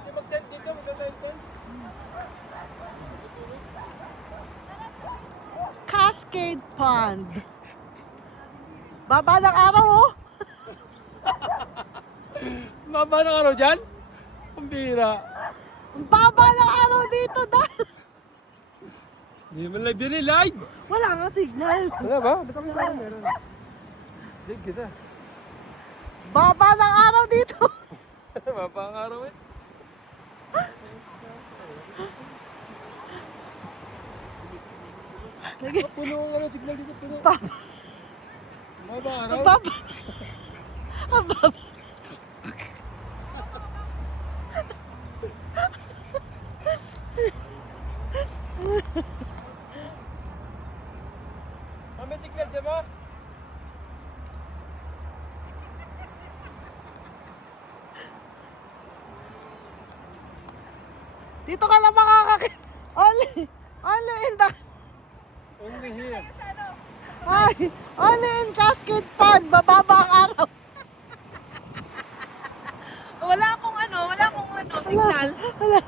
Pwede mag-tent dito, mag-tent. Cascade Pond. Baba ng araw, oh. Maba ng araw dyan? Ang bira. Ang baba ng araw dito, dahil Hindi naman live yun eh, live! wala nga signal. Wala ba? Ba't kami tayo meron? Dig kita. Baba ng araw dito. Maba ang araw eh. Puno ang ano, signal dito, puno. Baba. Maba ang araw. Ang baba. Ang baba. May signal dyan mo? Dito ka lang makakakit. Only in the... Only here. Ay, only in Cascade Pond. Bababa ang araw. Wala akong signal. Wala.